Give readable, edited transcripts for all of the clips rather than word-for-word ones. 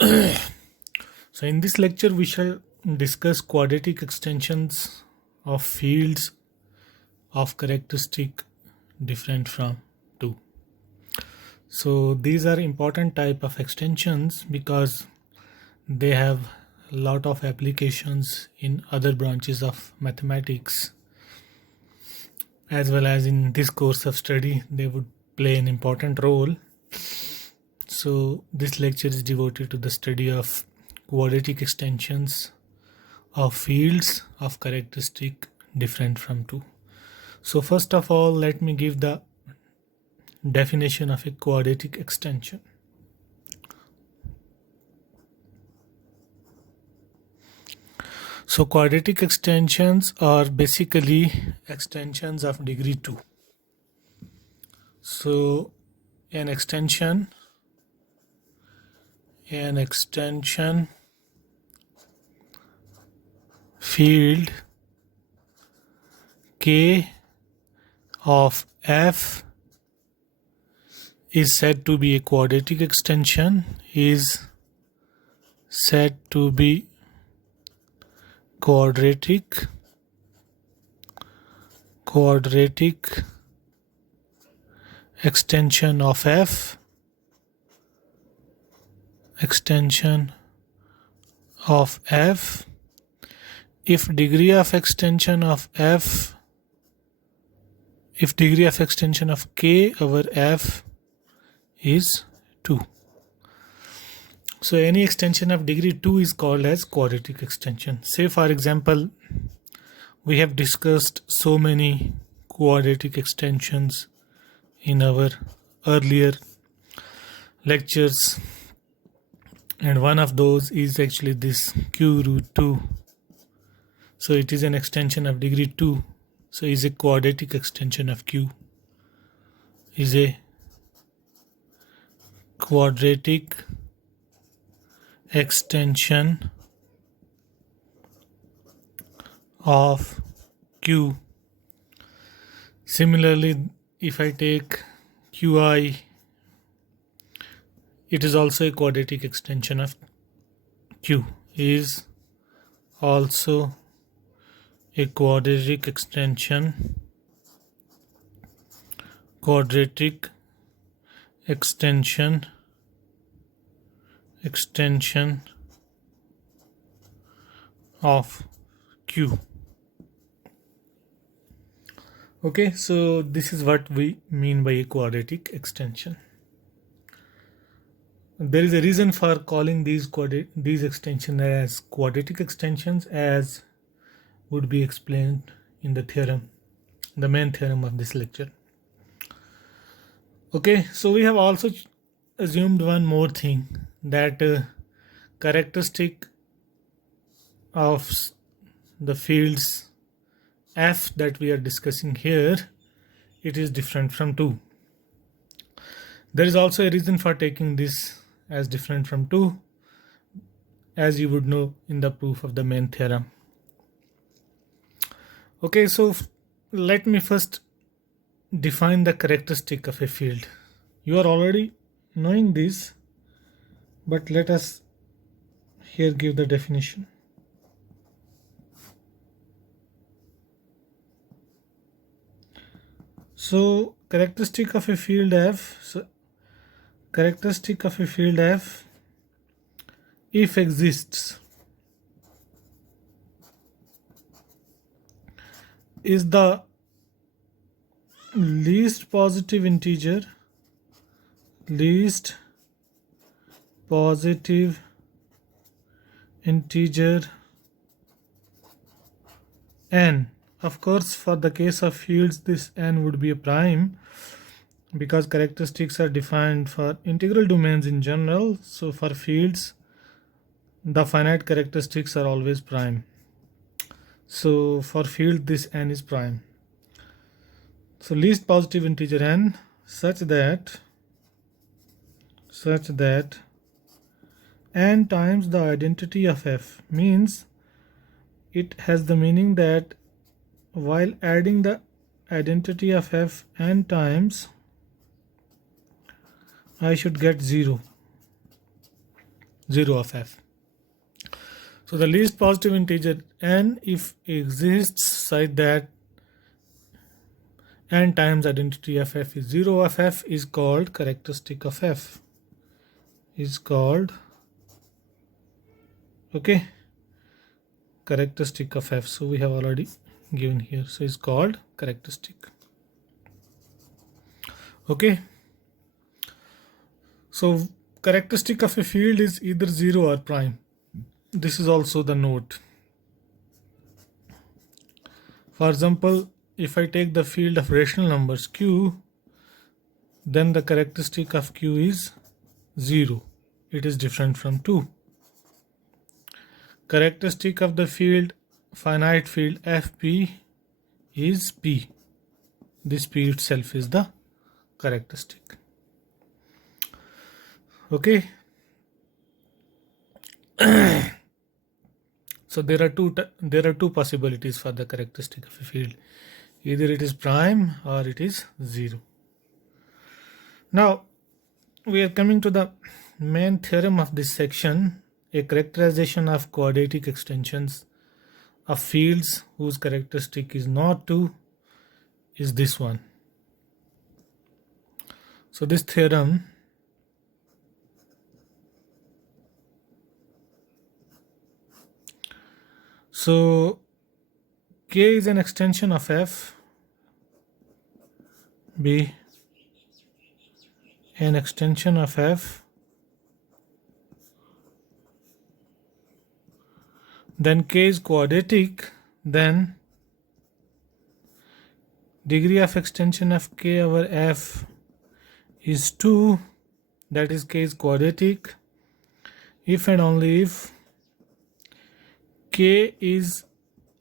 So in this lecture we shall discuss quadratic extensions of fields of characteristic different from 2. So these are important type of extensions because they have a lot of applications in other branches of mathematics, as well as in this course of study they would play an important role. So this lecture is devoted to the study of quadratic extensions of fields of characteristic different from 2. So first of all, let me give the definition of a quadratic extension. So quadratic extensions are basically extensions of degree 2. So an extension field K of F is said to be a quadratic extension, is said to be quadratic extension of F if degree of extension of K over F is 2. So any extension of degree 2 is called as quadratic extension. Say for example, we have discussed so many quadratic extensions in our earlier lectures, and one of those is actually this q root 2. So it is an extension of degree 2. So is a quadratic extension of q, is a quadratic extension of q. Similarly, if I take qi, it is also a quadratic extension of q, is also a quadratic extension of q. Okay, so this is what we mean by a quadratic extension. There is a reason for calling these extensions as quadratic extensions, as would be explained in the main theorem of this lecture. Okay, so we have also assumed one more thing, that characteristic of the fields F that we are discussing here, it is different from 2. There is also a reason for taking this as different from 2, as you would know in the proof of the main theorem. Okay, so let me first define the characteristic of a field. You are already knowing this, but let us here give the definition. So characteristic of a field F, if exists, is the least positive integer n. Of course, for the case of fields, this n would be a prime, because characteristics are defined for integral domains in general. So for fields, the finite characteristics are always prime. So for field, this n is prime. So least positive integer n such that n times the identity of F, means it has the meaning that while adding the identity of F n times, I should get 0. 0 of f. So the least positive integer n, if exists such that n times identity of f is 0 of f, is called characteristic of f. Is called, okay, characteristic of f. So we have already given here. So it's called characteristic. Okay. So characteristic of a field is either 0 or prime. This is also the note. For example, if I take the field of rational numbers q, then the characteristic of q is 0. It is different from 2. Characteristic of the field, finite field fp, is p. This p itself is the characteristic. Okay. So there are two possibilities for the characteristic of a field. Either it is prime or it is 0. Now we are coming to the main theorem of this section, a characterization of quadratic extensions of fields whose characteristic is not 2 is this one. So this theorem K is an extension of f, B an extension of f, then K is quadratic, then degree of extension of K over f is 2, that is K is quadratic, if and only if K is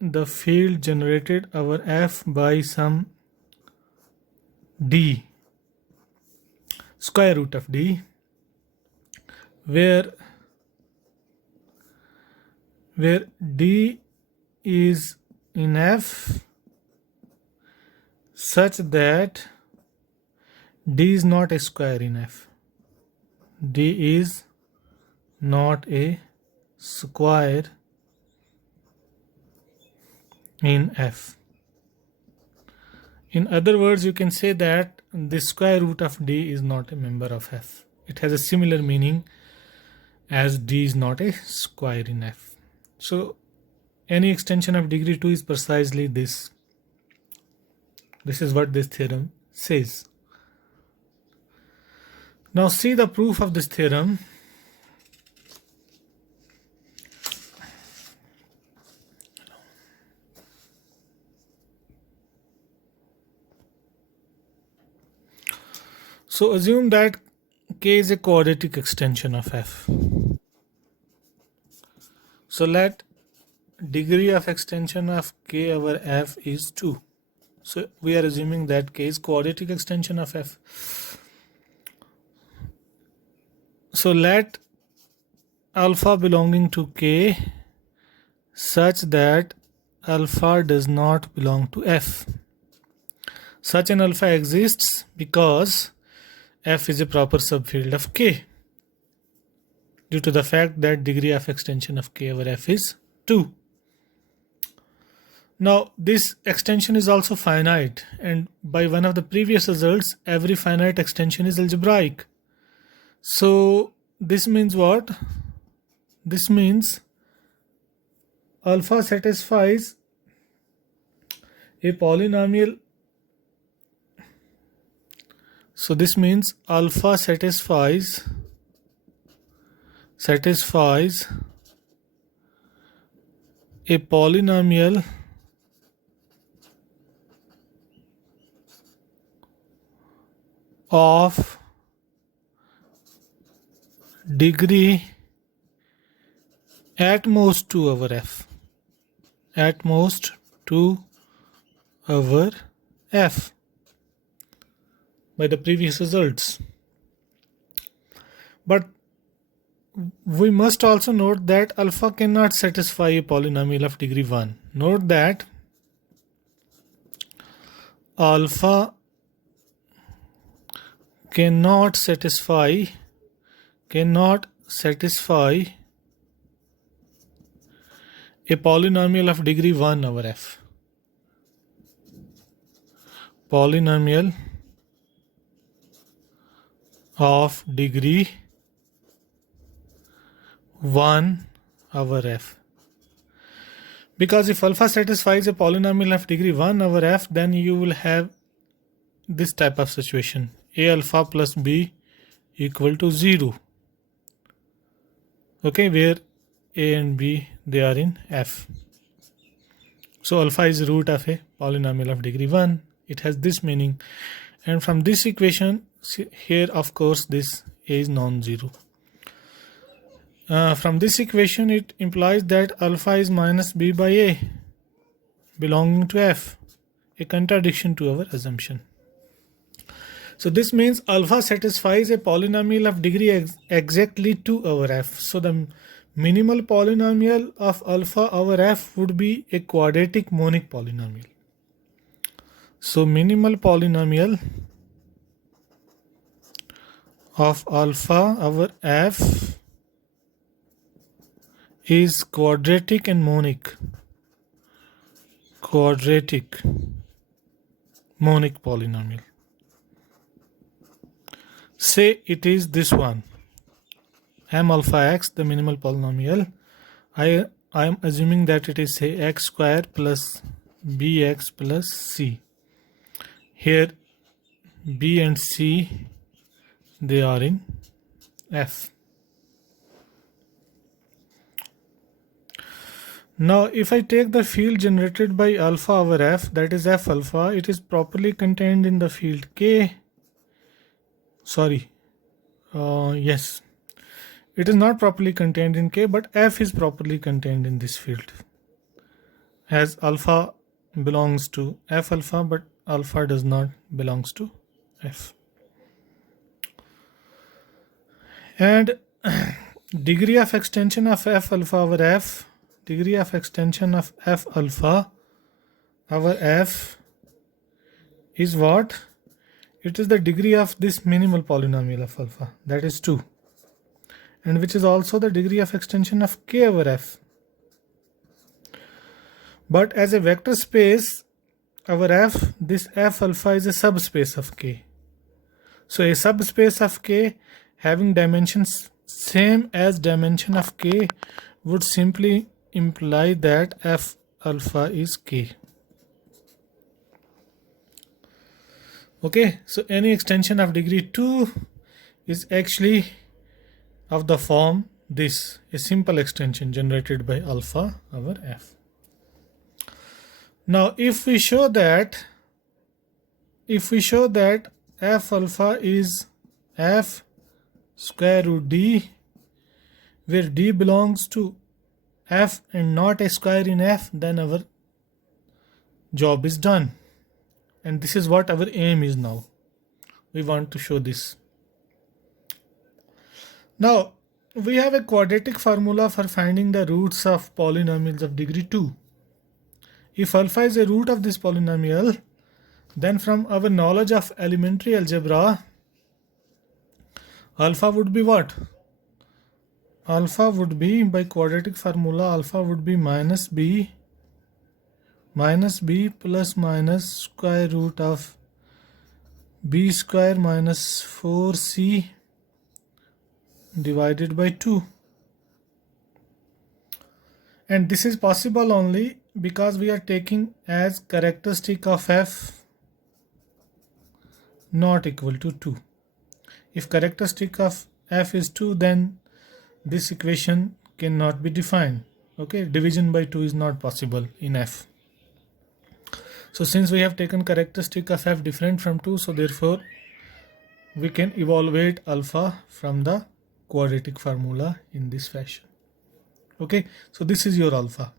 the field generated over f by some d, square root of d, where d is in f such that d is not a square in f. D is not a square in f. In other words, you can say that the square root of d is not a member of f. It has a similar meaning as d is not a square in f. So any extension of degree 2 is precisely this. This is what this theorem says. Now see the proof of this theorem. So assume that K is a quadratic extension of f. So let degree of extension of K over f is 2. So we are assuming that K is quadratic extension of f. So let alpha belonging to K such that alpha does not belong to f. Such an alpha exists because f is a proper subfield of K due to the fact that degree of extension of K over f is 2. Now this extension is also finite, and by one of the previous results, every finite extension is algebraic. So this means what? This means alpha satisfies a polynomial. So this means alpha satisfies a polynomial of degree at most 2 over f. At most 2 over f by the previous results. But we must also note that alpha cannot satisfy a polynomial of degree 1. Note that alpha cannot satisfy satisfy a polynomial of degree 1 over f. Polynomial of degree 1 over f. Because if alpha satisfies a polynomial of degree 1 over f, then you will have this type of situation: a alpha plus b equal to 0. Okay, where a and b, they are in f. So alpha is root of a polynomial of degree 1. It has this meaning. And from this equation, here of course this a is non-zero. From this equation, it implies that alpha is minus b by a belonging to f, a contradiction to our assumption. So this means alpha satisfies a polynomial of degree exactly 2 over f. So the minimal polynomial of alpha over f would be a quadratic monic polynomial. So minimal polynomial of alpha over f is quadratic and monic. Quadratic monic polynomial. Say it is this one, m alpha x, the minimal polynomial. I am assuming that it is, say, x square plus bx plus c. Here b and c, they are in f. Now if I take the field generated by alpha over f, that is f alpha, it is properly contained in the field K. Yes, it is not properly contained in K, but f is properly contained in this field, as alpha belongs to f alpha, but alpha does not belongs to f. And degree of extension of f alpha over f, degree of extension of f alpha over f is what? It is the degree of this minimal polynomial of alpha, that is 2, and which is also the degree of extension of k over f. But as a vector space over f, this f alpha is a subspace of k. So a subspace of k having dimensions same as dimension of k would simply imply that f alpha is k. Okay, so any extension of degree 2 is actually of the form this, a simple extension generated by alpha over f. Now if we show that f alpha is f square root d, where d belongs to f and not a square in f, then our job is done. And this is what our aim is now. We want to show this. Now, we have a quadratic formula for finding the roots of polynomials of degree 2. If alpha is a root of this polynomial, then from our knowledge of elementary algebra, alpha would be what? Alpha would be, by quadratic formula, alpha would be minus b plus minus square root of b square minus 4c divided by 2. And this is possible only because we are taking as characteristic of f not equal to 2. If characteristic of f is 2, then this equation cannot be defined. Okay, division by 2 is not possible in f. So since we have taken characteristic of f different from 2, so therefore we can evaluate alpha from the quadratic formula in this fashion. Okay, so this is your alpha.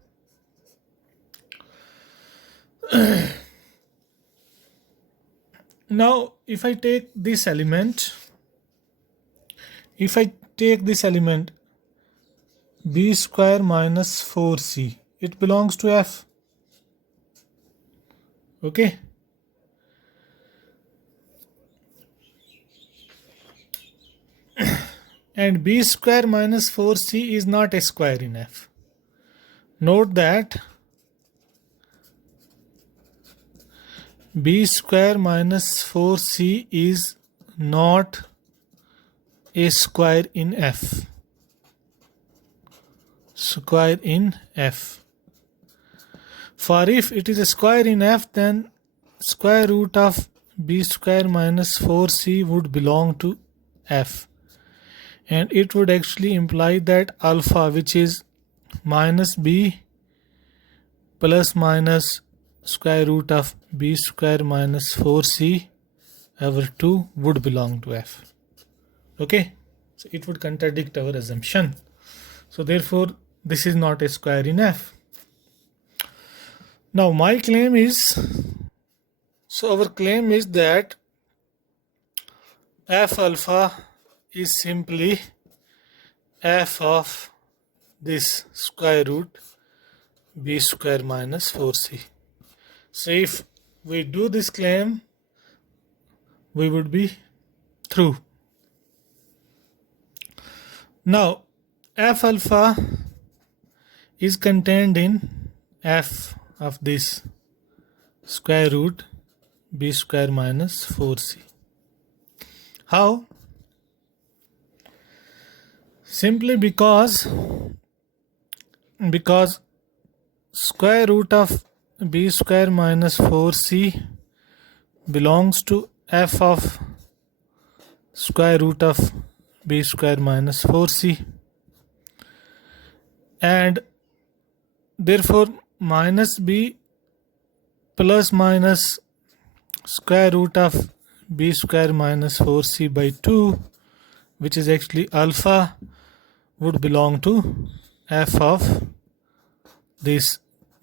Now if I take this element, b square minus 4c, it belongs to f. Okay, and b square minus 4c is not a square in F. Note that b square minus 4c is not a square in F. Square in F. For if it is a square in F, then square root of b square minus 4c would belong to F. And it would actually imply that alpha, which is minus b plus minus square root of b square minus 4c over 2 would belong to F. Okay, so it would contradict our assumption. So therefore this is not a square in F. Now my claim is, so our claim is that F alpha is simply f of this square root b square minus 4c. So if we do this claim, we would be through. Now f alpha is contained in f of this square root b square minus 4c. How? Simply because square root of b square minus 4c belongs to f of square root of b square minus 4c, and therefore minus b plus minus square root of b square minus 4c by 2, which is actually alpha, would belong to f of this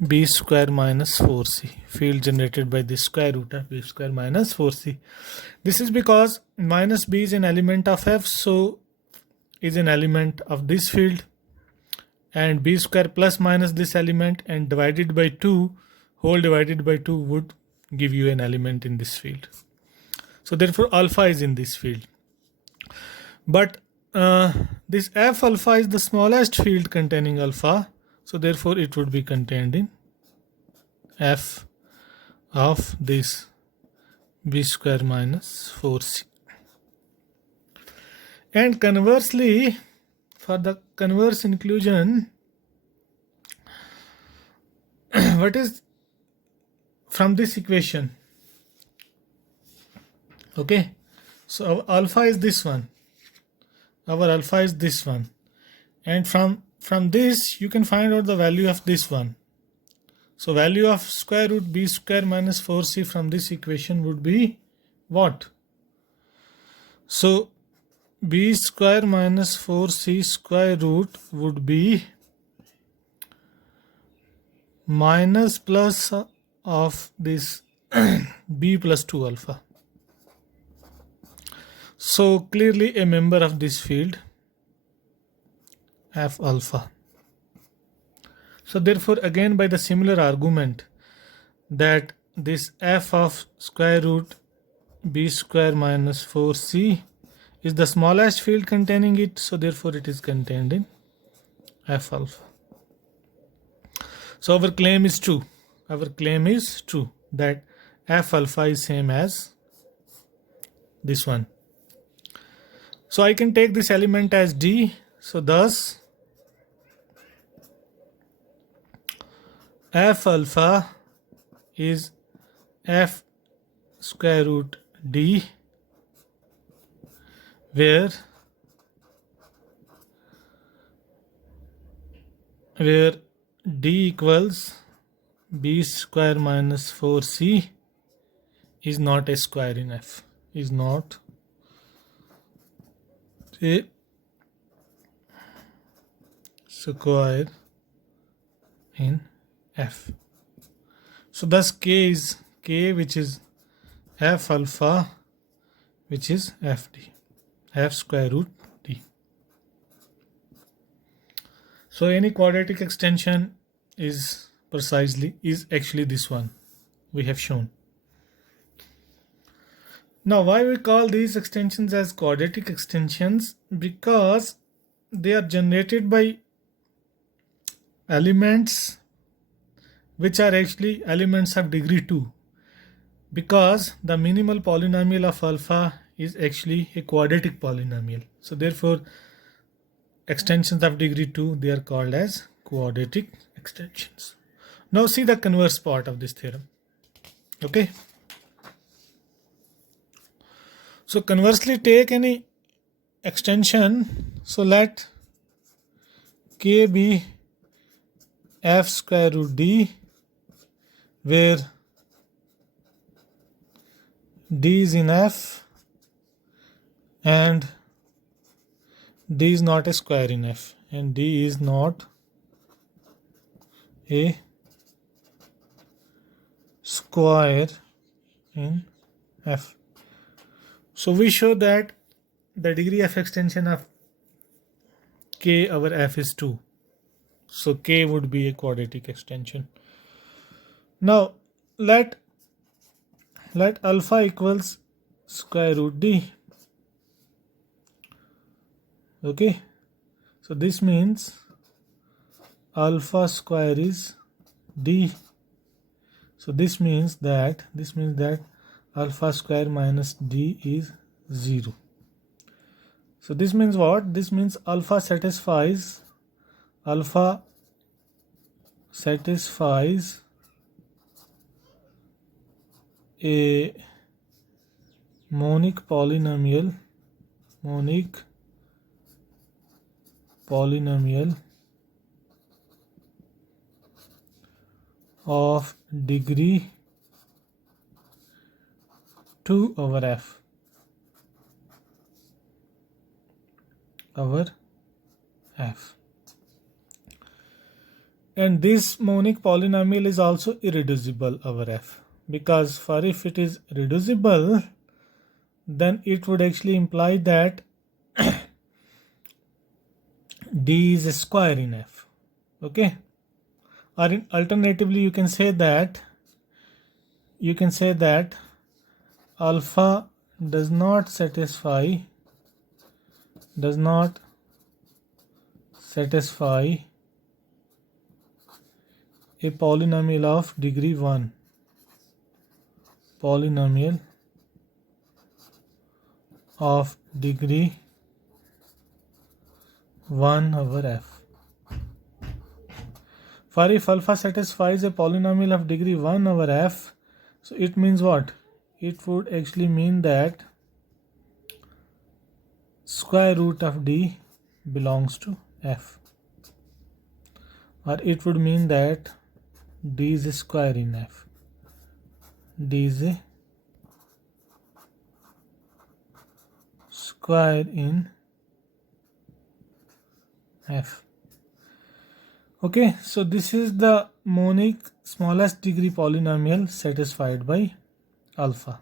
b square minus 4c, field generated by the square root of b square minus 4c. This is because minus b is an element of f, so is an element of this field, and b square plus minus this element and divided by 2, whole divided by 2 would give you an element in this field. So therefore alpha is in this field. But this f alpha is the smallest field containing alpha, so therefore it would be contained in f of this b square minus 4c. And conversely, for the converse inclusion, what is from this equation? Okay, so our alpha is this one. Our alpha is this one, and from this you can find out the value of this one. So value of square root b square minus 4c from this equation would be what? So b square minus 4c square root would be minus plus of this b plus 2 alpha. So clearly a member of this field f alpha. So therefore again by the similar argument that this f of square root b square minus 4c is the smallest field containing it, so therefore it is contained in f alpha. So our claim is true. Our claim is true that f alpha is same as this one. So I can take this element as d. So thus f alpha is f square root d, where d equals b square minus 4c is not a square in F, is not a square in F. So thus k is k, which is f alpha, which is fd, f square root d. So any quadratic extension is actually this one we have shown. Now, why we call these extensions as quadratic extensions? Because they are generated by elements which are actually elements of degree 2, because the minimal polynomial of alpha is actually a quadratic polynomial. So therefore extensions of degree 2, they are called as quadratic extensions. Now see the converse part of this theorem. Okay, so conversely take any extension. So let k be f square root d, where d is in f and d is not a square in f, and d is not a square in f. So we show that the degree of extension of k over f is 2. So k would be a quadratic extension. Now let alpha equals square root d. Okay, so this means alpha square is d. So this means that alpha square minus d is 0. So this means what? This means alpha satisfies a monic polynomial of degree 2 over f and this monic polynomial is also irreducible over f, because for if it is reducible, then it would actually imply that d is a square in f. Okay, or alternatively you can say that alpha does not satisfy a polynomial of degree 1 over f. For if alpha satisfies a polynomial of degree 1 over f, so it means what? It would actually mean that square root of d belongs to f, or it would mean that d is a square in f. D is a square in f. Okay, so this is the monic smallest degree polynomial satisfied by alpha.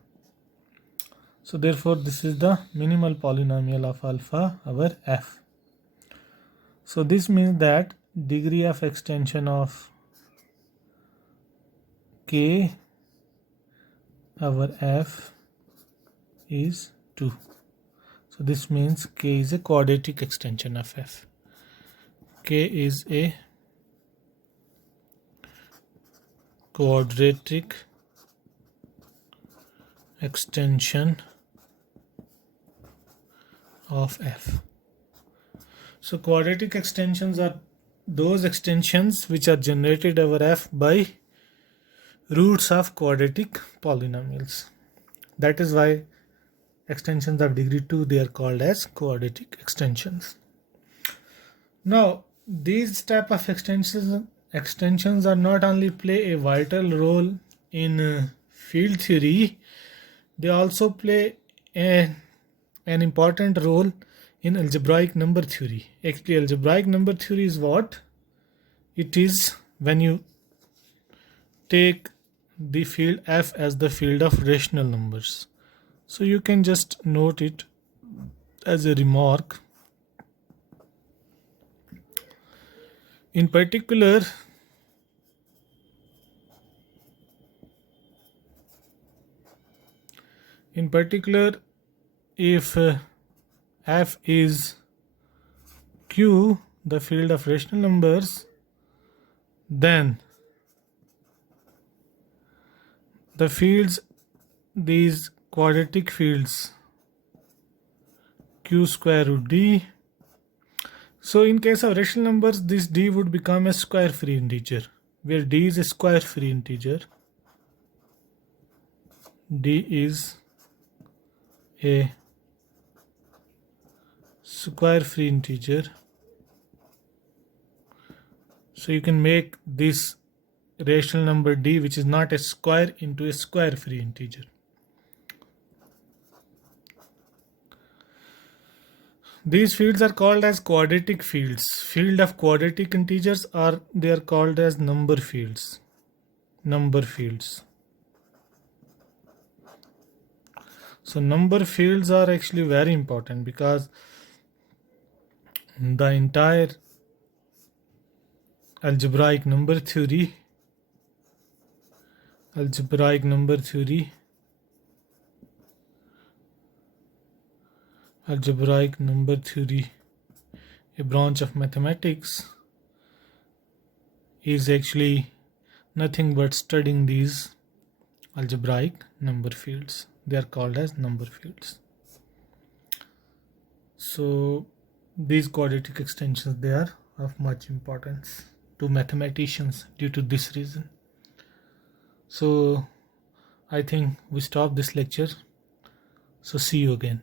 So therefore this is the minimal polynomial of alpha over f. So this means that degree of extension of k over f is 2. So this means k is a quadratic extension of f. K is a quadratic extension of f. So quadratic extensions are those extensions which are generated over f by roots of quadratic polynomials. That is why extensions of degree 2, they are called as quadratic extensions. Now these type of extensions are not only play a vital role in field theory, they also play an important role in algebraic number theory. Actually, algebraic number theory is what? It is when you take the field f as the field of rational numbers. So you can just note it as a remark. In particular, particular, if f is q, the field of rational numbers, then the fields, these quadratic fields, q square root d. So in case of rational numbers, this d would become a square free integer, where d is a square free integer. D is a square free integer. So you can make this rational number d, which is not a square, into a square free integer. These fields are called as quadratic fields. Field of quadratic integers are, they are called as number fields. Number fields. So number fields are actually very important, because the entire algebraic number theory a branch of mathematics, is actually nothing but studying these algebraic number fields. They are called as number fields. So these quadratic extensions, they are of much importance to mathematicians due to this reason. So I think we stop this lecture. So see you again.